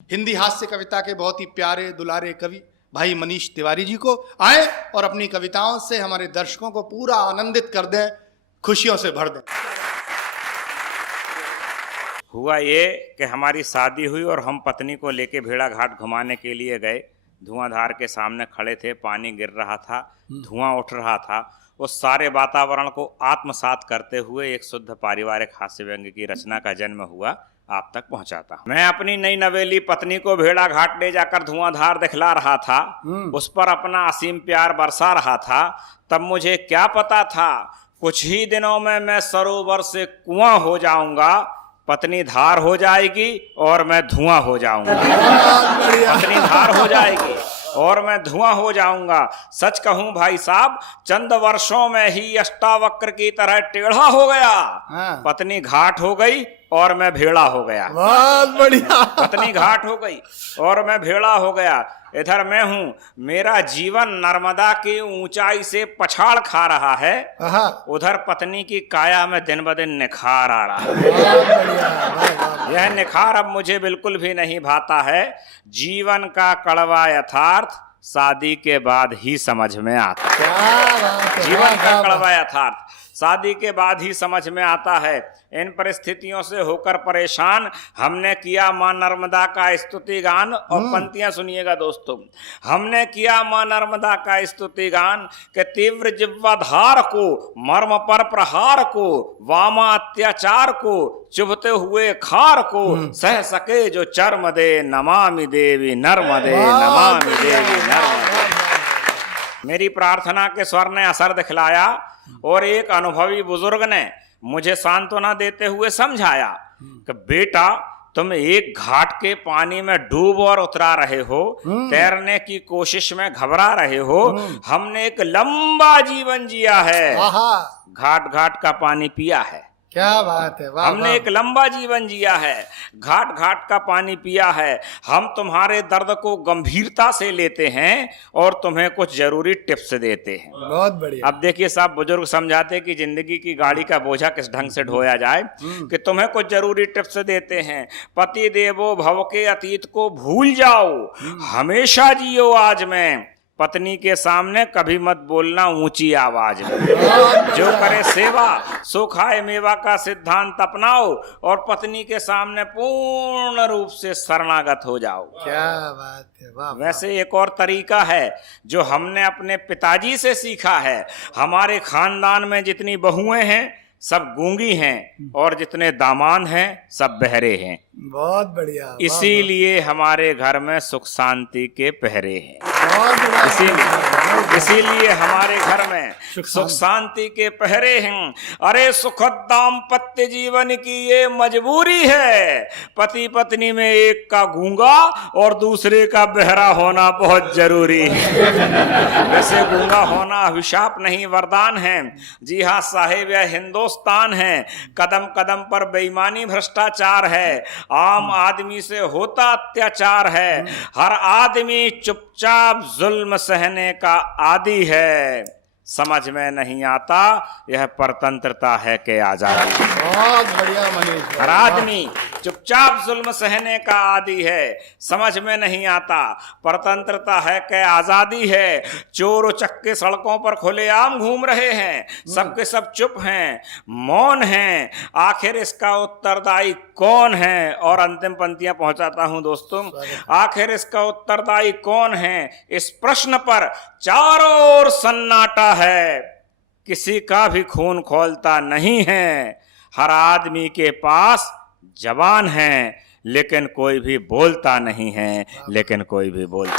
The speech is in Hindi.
हिंदी हास्य कविता के बहुत ही प्यारे दुलारे कवि भाई मनीष तिवारी जी को आए और अपनी कविताओं से हमारे दर्शकों को पूरा आनंदित कर दें, खुशियों से भर दें। हुआ ये कि हमारी शादी हुई और हम पत्नी को लेके भेड़ा घाट घुमाने के लिए गए। धुआंधार के सामने खड़े थे, पानी गिर रहा था, धुआं उठ रहा था। उस सारे वातावरण को आत्मसात करते हुए एक शुद्ध पारिवारिक हास्य व्यंग्य की रचना का जन्म हुआ, आप तक पहुंचाता हूं। मैं अपनी नई नवेली पत्नी को भेड़ा घाट ले जाकर धुआंधार दिखला रहा था, उस पर अपना असीम प्यार बरसा रहा था। तब मुझे क्या पता था कुछ ही दिनों में मैं सरोवर से कुआं हो जाऊंगा, पत्नी धार हो जाएगी और मैं धुआं हो जाऊंगा। पत्नी धार हो जाएगी और मैं धुआं हो जाऊंगा। सच कहूं भाई साहब, चंद वर्षों में ही अष्टावक्र की तरह टेढ़ा हो गया। पत्नी घाट हो गई और मैं भेड़ा हो गया। बहुत बढ़िया। पत्नी घाट हो गई और मैं भेड़ा हो गया। इधर मैं हूं, मेरा जीवन नर्मदा की ऊंचाई से पछाड़ खा रहा है, उधर पत्नी की काया में दिन ब दिन निखार आ रहा है। यह निखार अब मुझे बिल्कुल भी नहीं भाता है। जीवन का कड़वा यथार्थ शादी के बाद ही समझ में आता है। जीवन का कड़वा यथार्थ शादी के बाद ही समझ में आता है। इन परिस्थितियों से होकर परेशान हमने किया मां नर्मदा का स्तुति गान। और पंक्तियां सुनिएगा दोस्तों। हमने किया मां नर्मदा का स्तुति गान के तीव्र जिह्वाधार को, मर्म पर प्रहार को, वामा अत्याचार को, चुभते हुए खार को सह सके जो चर्म दे। नमामि देवी नर्मदे, नमामि देवी नर्मदे। मेरी प्रार्थना के स्वर ने असर दिखलाया और एक अनुभवी बुजुर्ग ने मुझे सांत्वना देते हुए समझाया कि बेटा, तुम एक घाट के पानी में डूब और उतरा रहे हो, तैरने की कोशिश में घबरा रहे हो। हमने एक लंबा जीवन जिया है, घाट घाट का पानी पिया है। क्या बात है, वाह। हमने एक लंबा जीवन जिया है, घाट घाट का पानी पिया है। हम तुम्हारे दर्द को गंभीरता से लेते हैं और तुम्हें कुछ जरूरी टिप्स देते हैं। बहुत बढ़िया। अब देखिए साहब, बुजुर्ग समझाते कि जिंदगी की गाड़ी का बोझा किस ढंग से ढोया जाए, कि तुम्हें कुछ जरूरी टिप्स देते हैं। पति देवो भव के अतीत को भूल जाओ, हमेशा जियो आज में। पत्नी के सामने कभी मत बोलना ऊंची आवाज में। जो करे सेवा सो खाए मेवा का सिद्धांत अपनाओ और पत्नी के सामने पूर्ण रूप से शरणागत हो जाओ। क्या बात है, वाह। वैसे एक और तरीका है जो हमने अपने पिताजी से सीखा है। हमारे खानदान में जितनी बहुएं हैं सब गूंगी हैं और जितने दामाद हैं सब बहरे हैं। बहुत बढ़िया। इसीलिए हमारे घर में सुख शांति के पहरे हैं। इसीलिए हमारे घर में सुख शांति के पहरे हैं। अरे सुखद दाम्पत्य जीवन की ये मजबूरी है, पति पत्नी में एक का गूंगा और दूसरे का बहरा होना बहुत जरूरी है। वैसे गूंगा होना अभिशाप नहीं, वरदान है। जी हाँ साहेब, यह हिंदुस्तान है। कदम कदम पर बेईमानी भ्रष्टाचार है, आम आदमी से होता अत्याचार है। हर आदमी चुपचाप जुल्म सहने का आदी है। समझ में नहीं आता यह परतंत्रता है कि आजादी। बहुत बढ़िया मनीष। हर आदमी चुपचाप जुल्म सहने का आदी है। समझ में नहीं आता परतंत्रता है कि आजादी है। चोर चक्के सड़कों पर खुलेआम घूम रहे हैं, सबके सब चुप हैं, मौन हैं। आखिर इसका उत्तरदायी कौन है? और अंतिम पंक्तियां पहुंचाता हूं दोस्तों। आखिर इसका उत्तरदायी कौन है? इस प्रश्न पर चारों ओर सन्नाटा है, किसी का भी खून खौलता नहीं है। हर आदमी के पास जबान है लेकिन कोई भी बोलता नहीं है, लेकिन कोई भी बोलता।